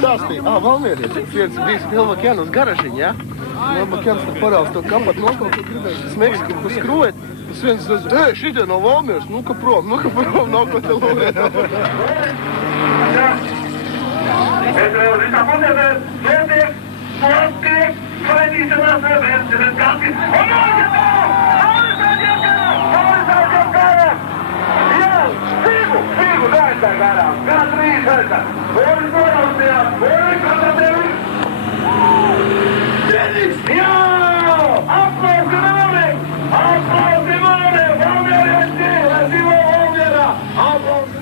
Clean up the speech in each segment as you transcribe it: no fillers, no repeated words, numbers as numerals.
stāstīja, Valmierietis, viens bijis Vilmakēnas garažiņa, ja? Vilmakēnas tur parāds to kapatu nokaut, tu gribēji smēks, kur skrūvēt. Tas viens zina, šitie no Valmieras, nu ka prom, nav ko te lūrēt. Skaidīšanās nevērsties, kāds un noģetā! Jā, Sīgu, gaitā garām, kāds rīt gaitā. Boris noraustījās, Boris konstatēvi. Denis, jā! Aplausi maniem! Valmierieši dzīve, dzīvo Valmierā! Aplausi!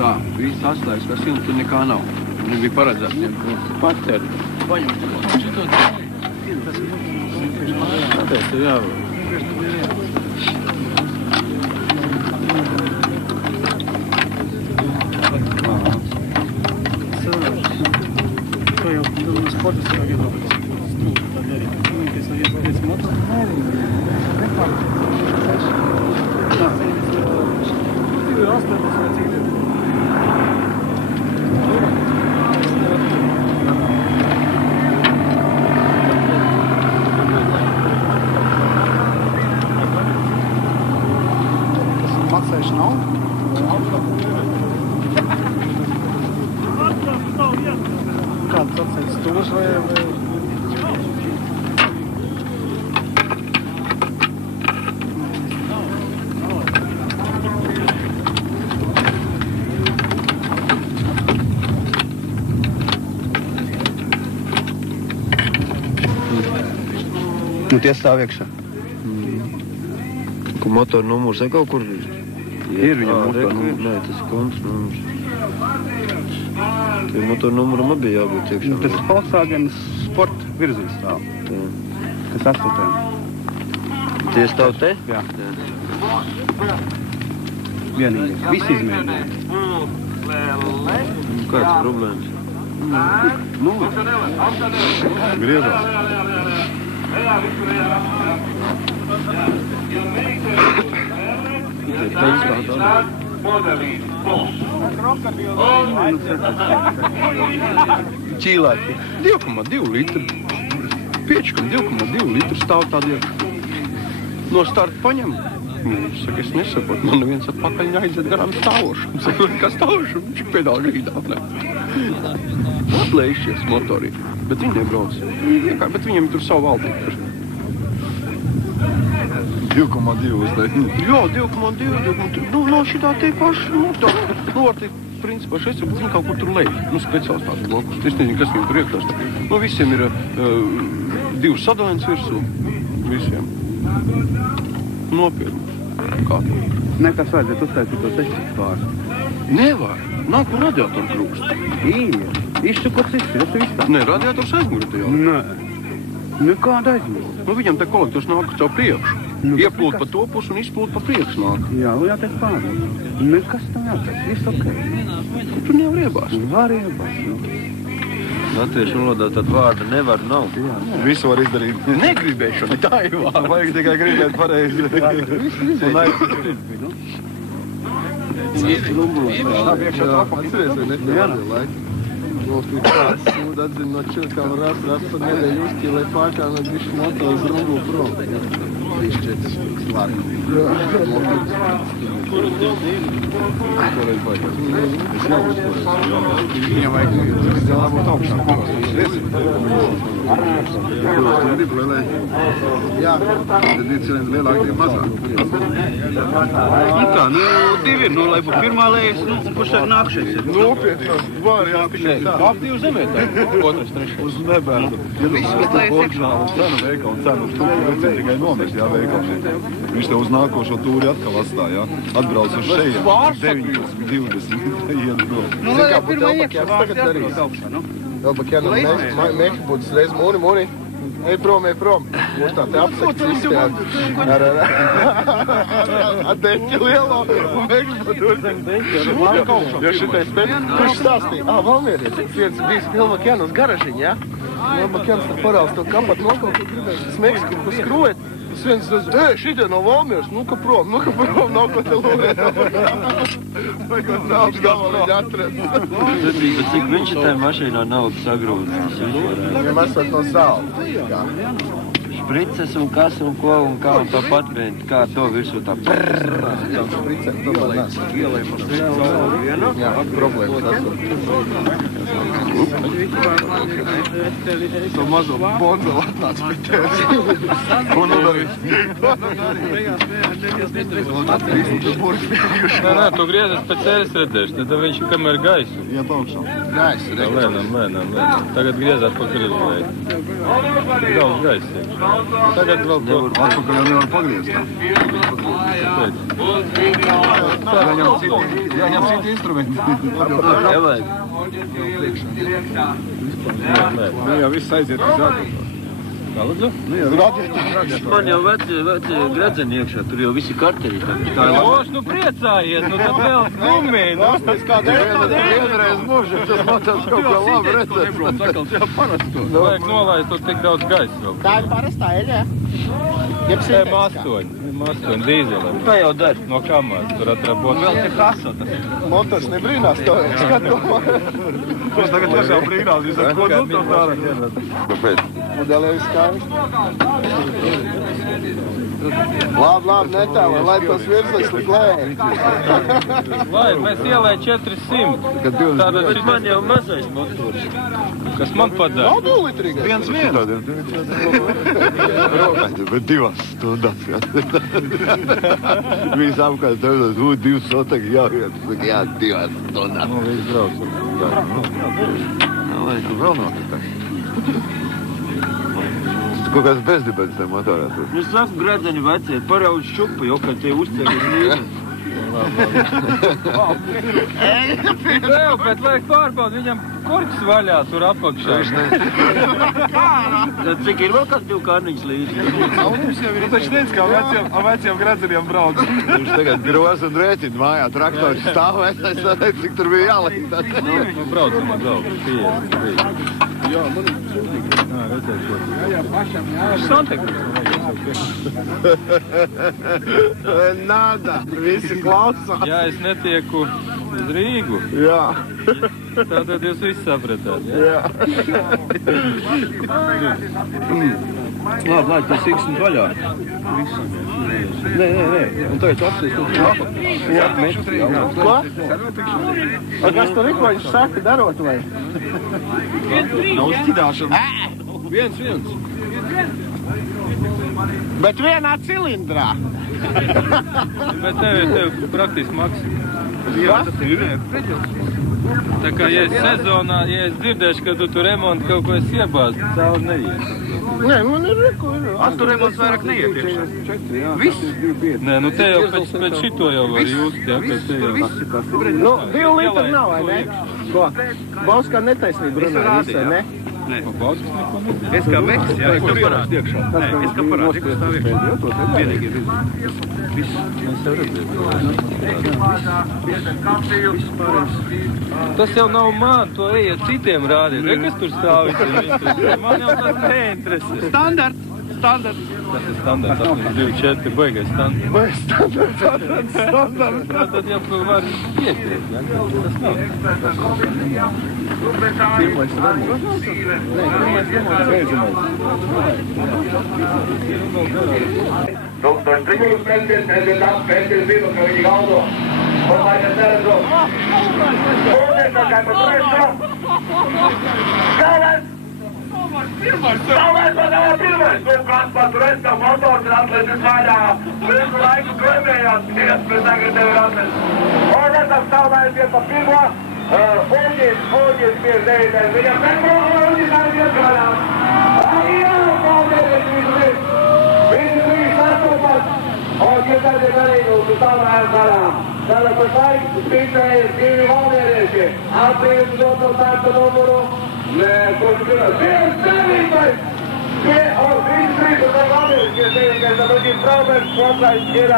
Tā, viss atslēgas, kas jums tur nekā nav. Viņi bija paredzēts tiem pateri. Paņem. Tāpēc, jā. To jau sportas kā iebrauc. Tad arī. Tas arī pēc motora. Ir 18 vai cik. Macēši nav? Kāds atcēs stūs vai... Nu tie stāv iekšā. Kur motoru numurs kaut kur ir viņam motoru numurs? Nē, tas ir konts numurs. Tie motoru numuru man bija jābūt iekšā. Tas ir Volkswagen Sport virzīs stāv. Kas 8. Tie stāv te? Jā. Vienīgi. Visi izmēģināja. Kāds problēmas? Nu, Griežās. Ķīlēti 2,2 litru. Piečkam 2,2 litru stāv tādi iekšā. No starta paņem. Saka, es nesaprotu, man viens atpakaļ aiziet garām stāvošam. Saka, kā stāvošam, viņš pedāli grīdā. Atlējušies motori, bet viņi nebrauc. Bet viņiem tur savu valdību. 2,2 uzdeļ. Jā, 2,2. Nu, no šitā tie paši motori. Nu, ar tie, principā, šeit viņi kaut kur tur leju. Nu, speciāls tāds blokus. Es nezinu, kas viņiem tur iekšās. Nu, visiem ir 2 sadalēns virsū. Visiem. Nopietni. Kā tā? ne, kas vajadzētu uztaisīt to 6 pāri. Nevar. Nav kur radiatoru krūst. Ir. Izšukots izšķir, tas viss tā. Nē, radiators aizmurta jau. Nē. Nekāda aizmurta. Nu, viņam te kolektors nāk caur priekšu. Nu, Ieplūt pa to pusi un izplūt pa priekšu nāk. Jā, jātiek pāri. Nekas tam jātiek. Viss ok. Tu nevar iebāzt. Var iebāzt. Latviešu valodā tad vārda nevar nav. Visu var izdarīt. Negribēšana, tā ir vārda. Vajag tikai gribēt pareizi. Un aizsīt. Atceries, vai nepārādīja laika? Lūk, kāds sūd atzina no čilkām rast pa nedēļu uzķīlē pārkā no bišu motors rungu prom. 3-4 slāri. Toreiz vajag. Es jau uztoreiz. Viņam vajag būt augšā. Jā, tad ir cilindri lielāk, tie mazāk. Nu kā, nu, 2 ir, nu, lai būtu pirmā lējas, nu, un kurš tad nākšais ir? Nopietni, var jāpišķi tā. Ap 2 zemē tā. Otrais, trešais. Uz nebēdu. Ja tu skaties Borgžālu cenu veikalu cenu, uz tūkstoši tikai nomest, jā, veikals. Viņš tev uz nākošo tūri atkal atstāja, jā. Atbrauc uz šeit, 19, 20, iet prom. Nu, lai jau pirmā iekšā vārds jāatbrauc augšā, nu. Vēl pa kienam meķi būtas reiz mūni. Ej prom. Mums tā te apsakts izstājāt. Ar deķi lielo un meķi būtas. Jo šitais kurš stāstīja? Valmierietis. Viens bijis Vilmakēnas garažiņa, ja? Vilmakēnas tur parāds to kapatu nokaut, tu gribēji smēks, kur skrūvēt. Tas Tas viens redz, šitie no Valmieras, nu ka prom, nav ko te lūgt. Vai ko nav galvā viņi atrast. Bet cik viņš ir tajā mašīnā naudu sagrūdis? Viņam esot no saula. Šprices un kas un ko un kā un tā patbēnt, kā to virsū tā Špricēm, to vēl nes. Jā, problēmas esot. To mazo bonzelu atnāc pie tevis. Ko nodarīs? Nē, tu griezes pēc ceļas redzēšu, tad viņš ir kamēr gaisu. Jā, augšā. Gaisu, Lēnām. Tagad griezās pakaļ uz leju. Daudz gaisa. Tagad vēl to. Atpakaļ jau nevar pagriezt. Jāņem citi instrumenti. Nevajag. Nu jau viss aiziet uz radiatoru. Kā lūdzu? Man jau veci gredzeni iekšā, tur jau visi karteļi tagad. Oš, nu priecājies, nu tad vēl skumīgi. Tas vienreiz mūžā, tas motors kaut kā labi redzēts. Jā, parasto. Vajag nolaist tur tik daudz gaisa vēl. Tā ir parastā eļļa. M8 dīzelē. Tā jau dar. No kamās tur atrabot. Vēl tik asota. Motors nebrīnās to skatomā. Tas tagad tiešām brīnās, jūs ar ko dūtos dārā. Kāpēc? Modelē viss kāvis. Labi, netālē, lai tos virslis lik lēji. Lai, mēs ielēj 400. Tātad Bet man jau mazais motors. kas man padara. Nav 2 litrīgais. Bet 2 stundas. Visi apkārt tev 2 sotaki jāiet. Jā, 2 stundas. Nu, viss brauc. Vai tu vēl nav tā? Kaut kāds bezdibens tajā motorā tur. Nu, saku gredzeni vecie, paraudz šupu, jo, kad tie uzceļas līdzi. Tev, bet vajag pārbaud, viņam korķis vaļā tur apakšā. Tad cik ir vēl kāds 2 kārniņas līdzi? Tu taču teici, kā veciem gredzeniem brauc. Viņš tagad gros un rēķina mājā, traktori stāvēt, es nezinu, cik tur bija jālīt. Nu, braucam, 50. Jā, man ir sūdīgi. Nā, redzēt, ko. Jā, pašam jāsaka. Santeklis. Nada, visi klausās. Ja es netieku uz Rīgu, Jā. tātad jūs visi sapratāt, ja? Labi, tas X un vaļā. Nē. Un tagad apsīs tu apakaļ. Ko? A kas tur ir, ko viņš saka darot vai? Nav uzķidāšana. Viens. Bet vienā cilindrā. Bet tev praktiski maks. Tā kā, ja es sezonā, ja es dzirdēšu, ka tu tur remontu kaut ko esi iebāzt, cauri neies. Nē, man ir reku. Tur remonts vairāk neiet iekšā. Viss? Nē, nu te jau pēc šito jau var just, ja, ka te jau. Nu, 2 litri nav, vai ne? Ko? Bauskā netaisnība runā visai, ne? Bauskis neko nezinu. Es kā veks, jā, es kā parādi iekšā. Nē, es kā parādi iekšā stāv iekšā. Vienīgi ir viss. Mēs jau redzētu. Tas jau nav man, to ejiet citiem rādīt. Kas tur stāv visiem? Man jau tas neinteresē. Standarts. Tas ir standarts, 824, baigais standarts. Vai standarts? Tad jau var piekrīt, ja? Tas nav. Pirmais remonts. Nē, pirmais remonts beidzamais. 1368 pēc zinu, ka viņi galdo. Un lai es neredzu. Un kā pa trešo. Galvens! Galvens padāvā pirmais! Un kāds pa trešo motors ir atleidis vaļā. Visu laiku gremējās, bet tagad tev ir atleidis. Un es apstāvējos iet pa pirmo. Uģis pie zeitēs. Viņam Uģis aizies vaļā. Jā, paldies, visi trīs sastopās. Un ietādi arī tu stāvējās vaļā. Tātad par laiku spītējies 2 valmierieši. Atbrīvs doto starta numuru. Kurš ir 29. Un visi trīs un valmierieši 29. Tad Uģis Traubers, otrais ir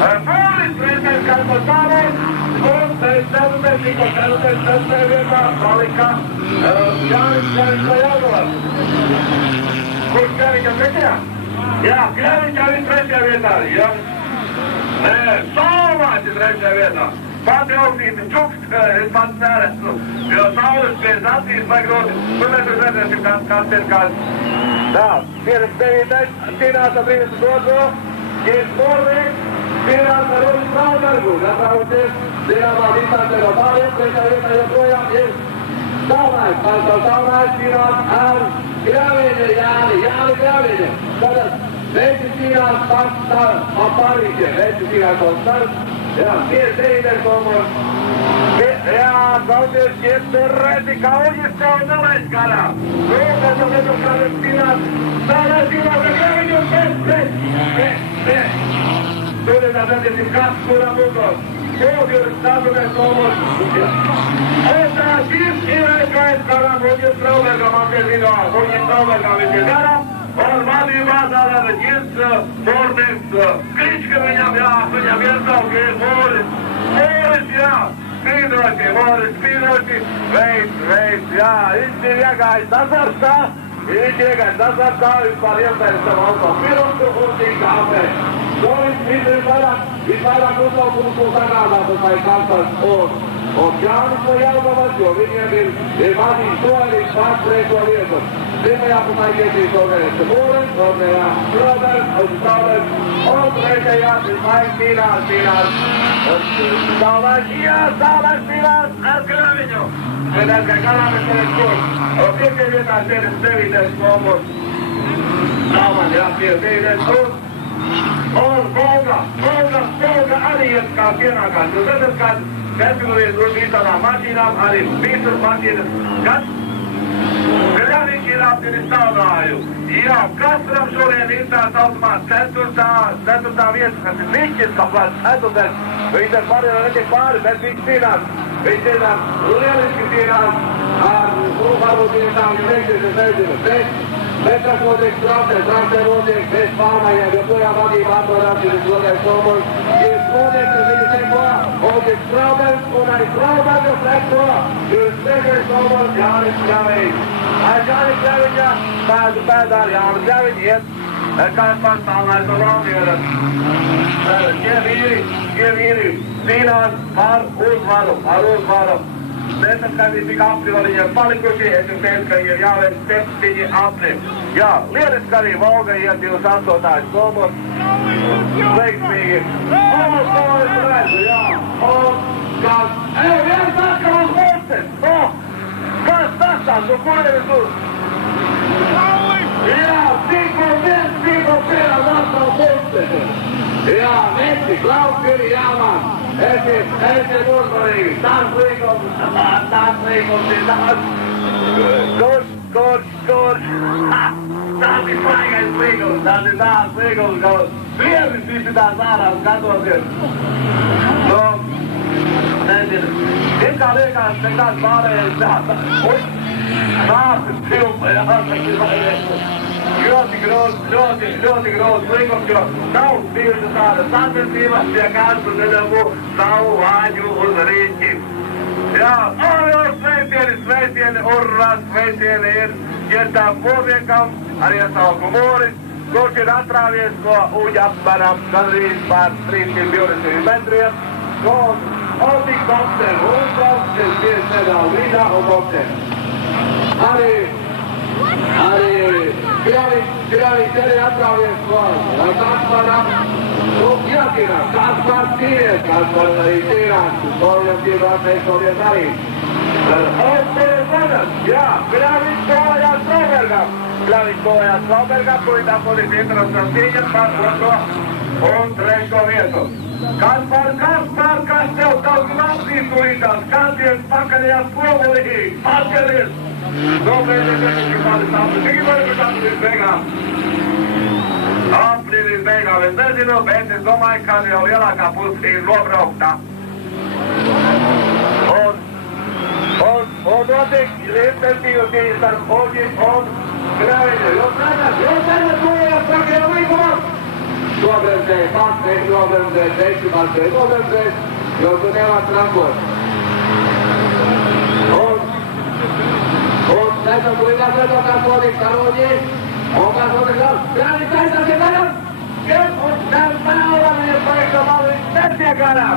Pūlis, trešais Karpotāvos. Un 4. vietā palika Jānis Jānis Lajānovs. Kurš Jānis Jānis? Jā, Kļaviņš arī 3. vietā. Jā. Saulmāts ir 3. vietā. Pati augstīte čukst, es pats neredzu. Jo saules pie acīs vai grūti. Nu, mēs redzēsim, kāds ir kāds. Tā, 59. cīnās ar 32. Gies Morvīgs, cīnās ar Ulis Straubergu. Netraucies, zināmā distancē no pāriem, 3. vietā joprojām ir Saulmāts. Pārstāv Saulmāts cīnās ar Kļaviņu, Jāni Kļaviņu. Tātad, Veci cīnās pats ar pārīšiem, Veci cīnās ar starp. Jā, 59. komos. Jā, klausies, Gies redzi, ka Uļis tev nelaiž garā. Rūkas un Veci kādiem cīnās. Saulmāts cīnās ar Kļaviņu, bet. Tur redzēsim, kāds kuram uzos. 24. komos. Un tā šis ir aizgājis garām Uļis Straubergam attiecībā. Uļis Straubergam viņš ir garām. Un vadībā tātad Gies Morvīgs. Krička viņam, jā, viņam iesauka ir Moris. Moris, jā, spīdoti. Veids, jā, viņš ir iegājis azartā. Vispār iespējas savu auto pirostu un tika apēc. Moris visvairāk uzlaukums un sagādātas vai Kaspars un Jānis no Jelgavas, jo viņiem ir vadījis soļīs pats 3. vietu. Pirmajā pusē ietīs organizēta Moris, otrajā Straubergs, un 3. vismaiņas cīnās. Saulēks cīnās ar Kļaviņu. Vienais, ka Kalāmis ir kur. 5. vietā 49. komos. Salman, jā, 59. komos. Un Volga arī iet kā pienākās. Jūs redzat, kāds kategorijas uz visādām mašīnām, arī visas mašīnas. Kas? Kļaviņš ir aptinis saudāju. Jā, Kastram šodien ir tā saucamā 4. vieta, kas ir Mišķis, kā plāts 4. Viņš ar pārējā netiek pāri, bet viņš cīnās. Viņš cīnās, lieliski cīnās ar varbūt vietām, ja nezinu, bet kas notiek Trāmsē notiek bez pārmaiņām, jo projām vadība atrodās ir vislotais komos. Ir notiek, ka viņi seko, un ir Straubergs, un arī Strauberga seko, ir 3. komos Jānis Kļaviņš. Ar Jānis Kļaviņa pēdā ar Jānis Kļaviņu iet, kāds pārstāvnājs no Valmieras. Šie vīri cīnās ar uzvaru. Nesam, kad ir tik apli vēl viņiem palikuši, es jums teicu, ka ir jāvēr 7 apli. Jā, lieliski arī Volga iet 28. komos. Veiksmīgi. Moris redzu, jā. Un kāds... viens atkal uz Morses. Kas tas tāds, un kurienes uz? Jā, tikko pirmā atkal Morses. Jā, Veci, Klaupiri, jāman. Esiet uzmanīgi. Tāds līgums ir tāds. Kurš. Tas ir svaigais līgums. Tas ir tāds līgums, ka viesis visi tās ārā skatoties. Nu, nezinu. Ir kā liekas, nekāds pārējais tāds. Nācis filmē, ļoti grūts līgums, jo nav bijusi tāda sacensības, ja kāds tur nedabū savu vāģu uz rīķi. Jā, jau sveicieni, urrā, sveicieni ir ģertām Morviekam, arī iesauku Moris, kurš ir atrāvies no Uļa apmaram gandrīz pār 320 metriem, un tik Bokster, tieši nedaudz vidā un Bokster. Arī Kļaviņš arī atrāvies no Kasparam. Jācīnās, Kaspars cīnies, Kaspars arī cīnās, Koljam cīnās, Koljam arī. Jā, Kļaviņš kovājās Straubergam, kuri tāpēc interesants cīņas par 2. un 3. vietu. Kaspar, kas tev tavs nācīs tulītās, kādies pakaļajās plomulī, atceries! Nopietni, apli līdz beigām es nezinu, bet es domāju, ka jau lielākā puse ir nobraukta. Un notiek intensīvu cīņas ar Uļi un Kļaviņu. Jūs redzat, trakajā līgumā? Nobremzēja pats, nobremzēja, Veci nobremzēja, jo tu nevar trakot. Un nezinu, kur ir atvedokās notiek ar Uļi. Un kas otrs gals. Jānis taisās ir garām. Un tam tālam ir paikta malvis. Netiek garām.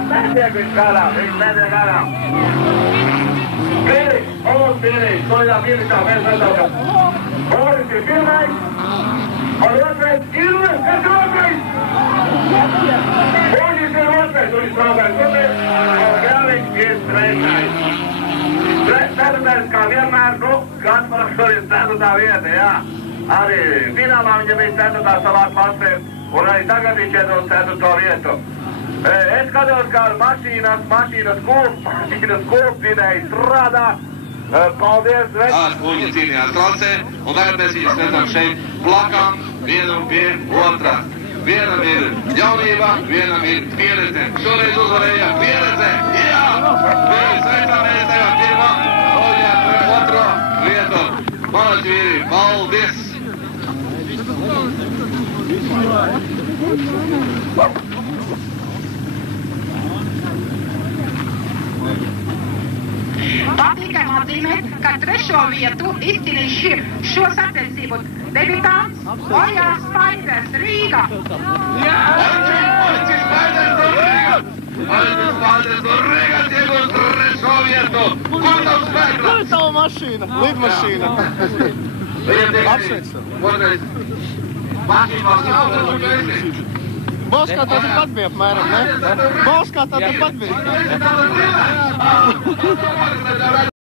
Viņš netiek garām. Pīrīgs. Un Pīrīgs. Koļā Pīrīgā mēs redzam. Boris ir pirmais. Un otrais Ilves. Kas otrais? Boris ir otrais. Un viņš traukais. Un Grāviņš ir trešais. Ceturtais, kā vienmēr, Kaspars šodien 4. vieta, jā. Arī finālā viņa bija 4. savā klasē, un arī tagad viņš iet uz 4. vietu. Es skatos, kā mašīnas kūpdinēji strādā. Paldies, Vec! Kuģi cīnījās klasē, un tagad mēs viņus redzam šeit plakām, vienam pie otrā. Vienam ir jaunība, vienam ir pieredze. Šoreiz uzvarēja pieredze. Jā! Viņi sveicāmies tajā pirmā, Oļā otro vietu. Malači vīri, paldies! Patīkam atzīmēt, ka 3. vietu izcīnīs šo sacensību debitants Oļās Spaiders Rīga. Jā! Oļķis Spaiders no Rīga! Oļķis Spaiders no Rīga iegūst 3. vietu. Kur tavs spēkla? Kur ir tava mašīna? Lidmašīna. Apsveicam. Otrais. Mašīna vēl nav. Balskā tā pat bija apmēram, ne? Balskā tā pat bija.